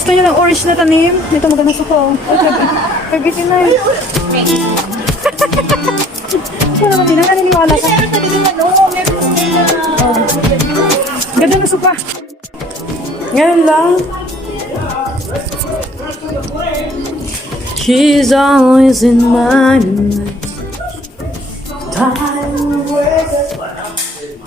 gusto niyo ng orange na tanim? Ito maganda sa ko. Pagbitin na yun. Hindi na naniniwala ka. Ganda na sopa. Ngayon lang. She's always in my mind. Time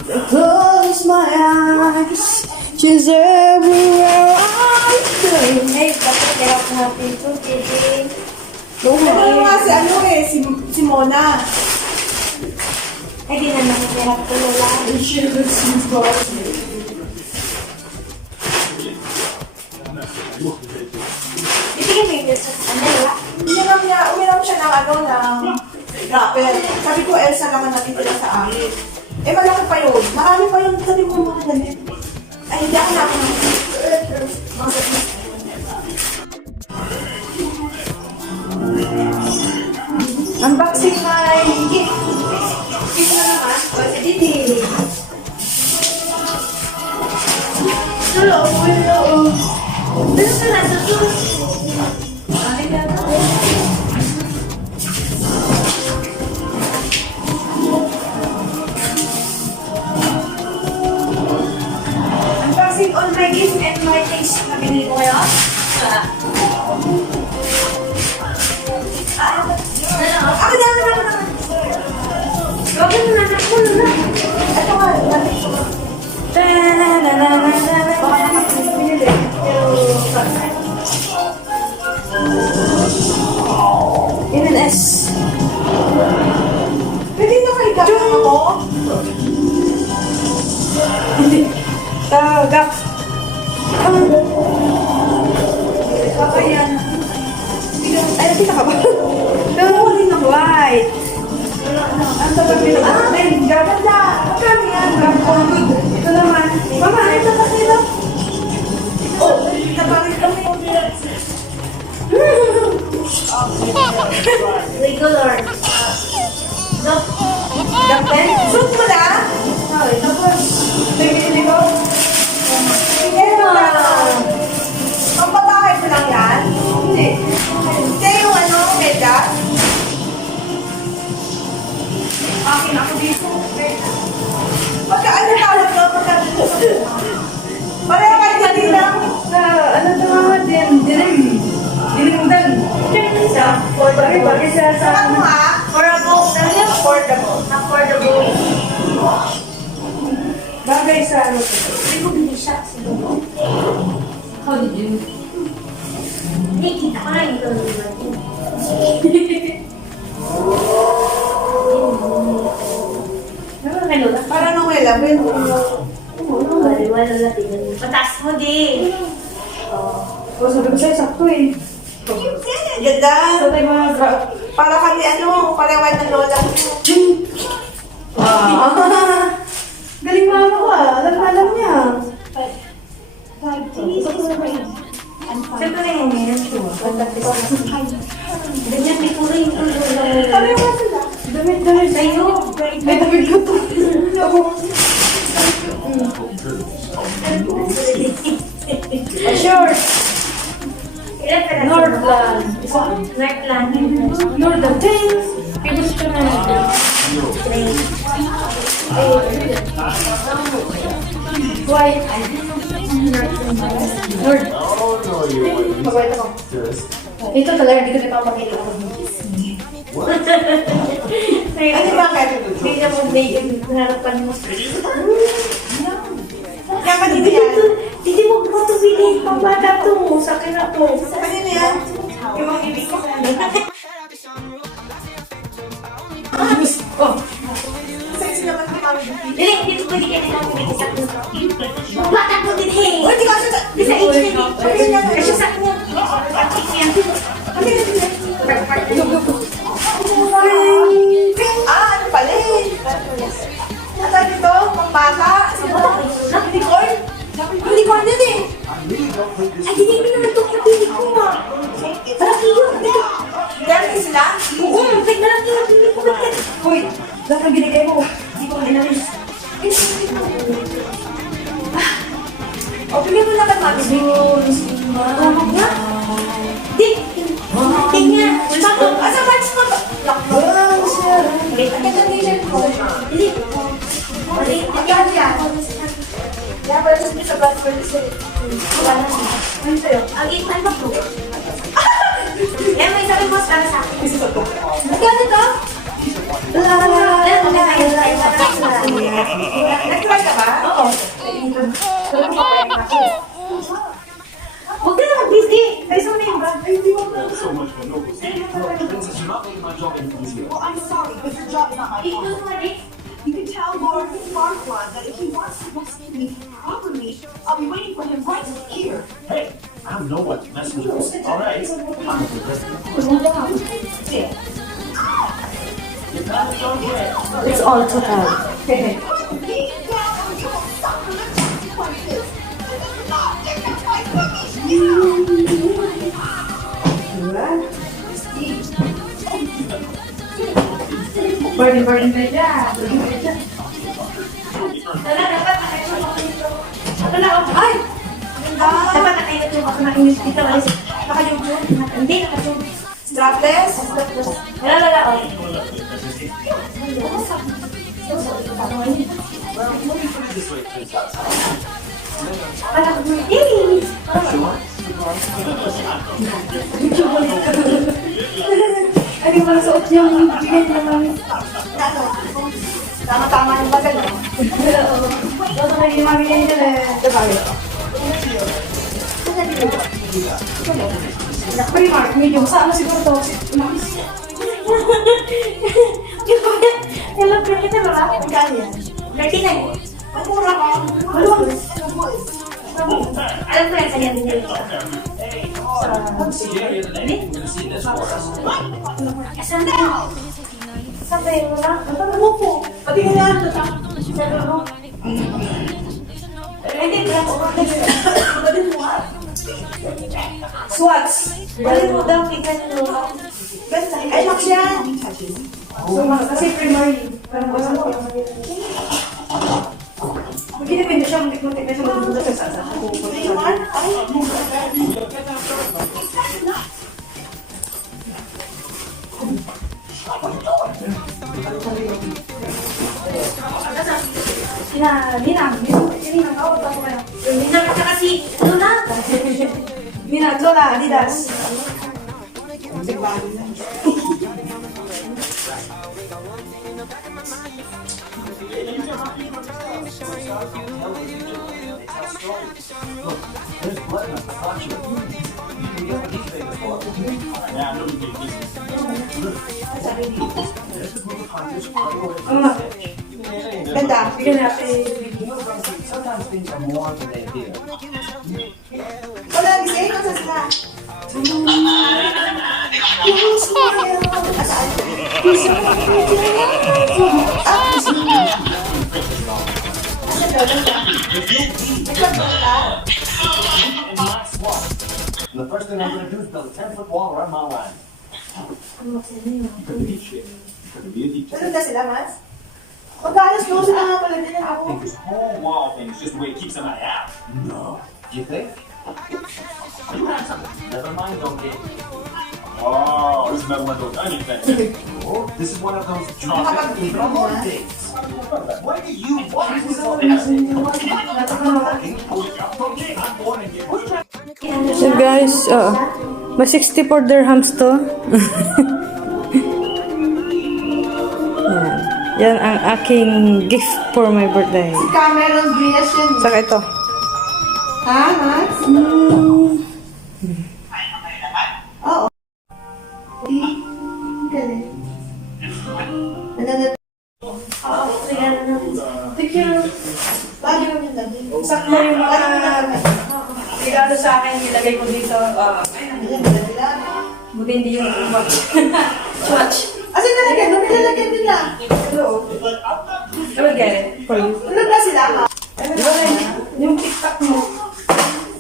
I close my eyes. She's everywhere I go. Hey, bakit kaya ako natin ito, Kiki? Ano nga si ano eh, si Mona. Ay, di na nakikirap ko lola. Ibigay mo yung sa ano, lola? Uminom siya ng ano, ng rapper. Sabi ko, Elsa naman natitira sa akin. Eh, malaki pa yun. Marami pa yun. Sabi ko, mga ganit. Ay, hindi ako na ako. Unboxing my gift. Gift na naman. O, si Didi. Hello, hello. Dito ka na, dito. Ay, gano'n. Unboxing all my gifts and my things na binili ko ngayon. Ako na naman. Huwag mo na, ako na. Ito nga, natin ko. Baka nakapinili. NNS. Pwede na kayo gap ako? Hindi. Gap. Kakayan. Ay, nakita ka ba? Ito, na white. Ang tagal nila. Ay, gaganda. Magkano yan? Ito naman. Mama, ito kasi ito. Oh, nabangit kami. Regular. Gapel? Suit mo na? Ay, tapos. Bigili ko. Ito na. Pampabahay ko lang yan? Hindi. Hindi yung ano, Meda? Akin ako dito. Pagka ano tawag daw, pagka pareho kayo dito lang. Sa ano ito mga dilim. Dilimdan. Sa affordable. Sa ano ha? Affordable. Affordable. Bagay sa ano ito. Hindi ko bili siya kasi doon. How did you? Hindi, kita ko lang ito. Ano ka lola? Para nung wala, Wala natin. Mataas mo din. O, sabi ko sa'yo, sakto eh. Ganda. So, tayo mga Para kami ano, parewan ng lola ko. galing mama ko ah. Alam niya. Siyempre na yan. Ganyan, may kulay yung kulay. Parewa sila. Damit sa'yo. Ay, damit ko to. Short. Northland. Northland. Thanks. Pinush ko na natin. White. North. Mag-white ako. Ito talaga, hindi ko na papakita ako. Ano bakit? Hindi na mo harapan mo. Kaya kanina yan. Hindi mo ko ito bilhin. Pambata to. Sa akin na to. Kanina yan. Yung mga ibig ko. Oh. Sexy naman ang mami. Dili, dito pwede ka na lang sa akin. Pambata ko din eh. Uy, di ka siya. Di sa age na din. Kasi sa akin yan. Ano pala eh? Ano dito? Pambata? Unicorn? Unicorn din eh. Ay, hindi mo naman ito kapili ko ah. Malaki yun. Dami sila? Oo, malaki yung pili ko. Uy, dapat binigay mo. Hindi ko inalis. O, bigyan mo na kay Mami. Tama na. Di. Tingnan. Bakit? Asa ba? Lock mo. Wait, ang ganda ng t-shirt ko. Hindi. Wait, Magkano yan? Yan, pala sa bus for the city. wala na. Ano sa'yo? Ang itan pa po. Eh, may sabi mo para sa akin. Magkano to? Nag-try ka ba? Oo. Huwag ka naman busy. Ay, so na yun ba? Ay, hindi mo na. So much for no Princess, you're not making my job any easier. Well, I'm sorry, but your job is not my Ito fault. mo rin. You can tell Lord Farquaad that if he wants to rescue me properly, I'll be waiting for him right here. Hey, I'm no one messenger. All right, I'm a president. You're not so great. It's all total. Be down or you will suffer the consequences. This is not dignified Burn na dyan. Wala, dapat nakainom ako dito. Wala ako. Ay! Dapat nakainom ako ng English dito. Naka-YouTube. Hindi, naka-YouTube. Strapless? Wala. Oh. Well, let me put it this way, Princess. Ay, di mo na suot yung bigyan naman. Tama-tama yung bagal, no? Dapat na yung mabigyan nila na dabali. Primark, medium. Saan na siguro to? Hello, girl, kita ba? Magkano yan? 39. Ang mura ka. Maluwag. Alam ko yan, kanya din dito. Scarier than anything we're gonna see this for us. Asan na? Sabi mo na? Ang mo po. Pati ka yan. Hindi, wala ko. Pati mo nga. Swats. Dali mo daw, tignan mo. Ganda. Ay, Max yan. So, kasi primary. Parang walang ko. Magkinapin na siya, muntik-muntik na siya magpunta sa sasa. Ayun, ay. Ninang, kawag ako kayo. Ninang ka kasi, ano na? Ninang, Lola, Adidas. Look, there's blood in the box. You can get what these things for. Yeah, I know you did this. Look, there's the group of hunters right away from the edge. Ganda, bigyan natin. Sometimes things are more than they appear. Wala, gising, nasa sila. And the first thing I'm gonna do is build a 10-foot wall around my line. Could be shit. Could be a deep Ano na sila, Mas? Mag-alas 12 na nga pala din I ako. think this whole wall thing is just the way it keeps them out. No. You think? You have something. Never mind, don't get. Oh, this is another one of those onion things. Oh, this is one of those chocolate lemon things. What do you want? So guys, may 64 dirhams to. Yan ang aking gift for my birthday. Si Cameron Diaz yan. Saka ito. Ha, Max? Oo. Galing. Oo, regalo na. Thank you. Lagi mo yung dami. Sakto yung mga regalo sa akin, nilagay ko dito. Buti hindi yung umag. Swatch. Asa nalagyan? Ano nilalagyan nila? Hello. I will get it for you. Ano na sila? Diba na yung TikTok mo?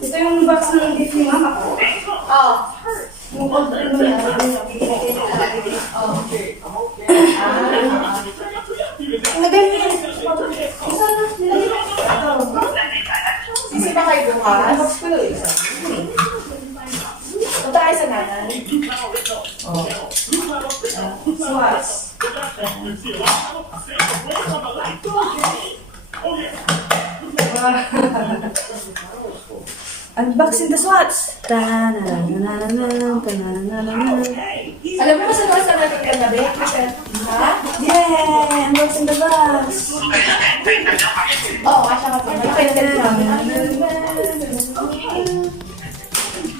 Ito yung box ng gift ni mama ko. Oo. Yung order mo yan. Nilagay mo yan. Isa na. Nilagay mo. Sisi pa kayo buka? Pero isa. Punta kayo sa nanay. Oh. Swatch. Unboxing the Swatch. Alam mo sa Swatch na natin kagabi? Ha? Yay! Unboxing the box. Oo, kasya ka pa. Malaki na namin.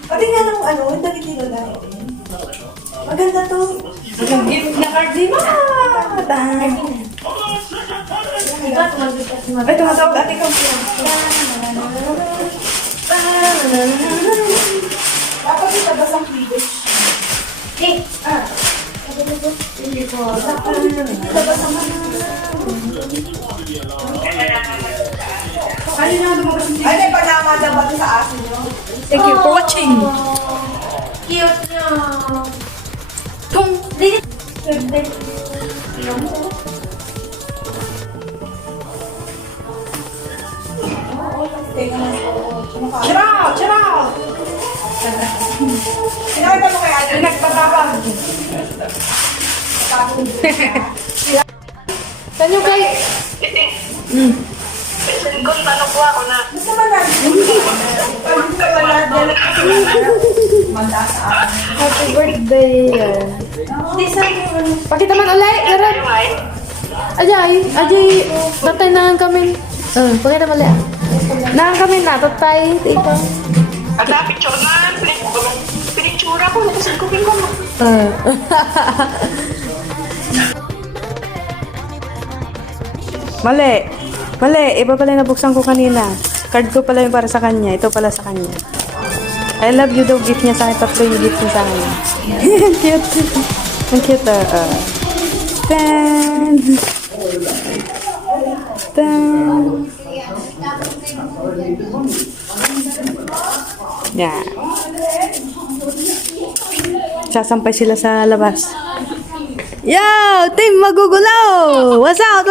Pati nga ng ano, yung damit nila natin. Maganda to. Yung gift na card di ba? Ay, tumatawag ate ko. Dapat itabas ang cleavage. Hindi ko. Itabas ang ano na lumabas yung ay, pag nakadabat sa asin nyo. Thank you for watching. Cute niya. Tung. Chiraw! Chiraw! Sinakita mo kaya ito? Nagpatapang. Saan yung kay? Gusto mo na? Manda sa akin. Happy birthday. Pakita man ulit. Garag. Ajay. Tatay na kami. Pakita man ulit. Nang kami na. Tatay. Ikaw. Ada picture na, pinictura ko, napasin ko ko. Mali. Iba pala yung nabuksan ko kanina. Card ko pala yung para sa kanya. Ito pala sa kanya. I love you daw gift niya sa akin. Tatlo yung gift niya sa akin. Cute. Ang cute. Tan. Yeah. Sasampay sila sa labas. Yo! Team Magugulaw! What's out?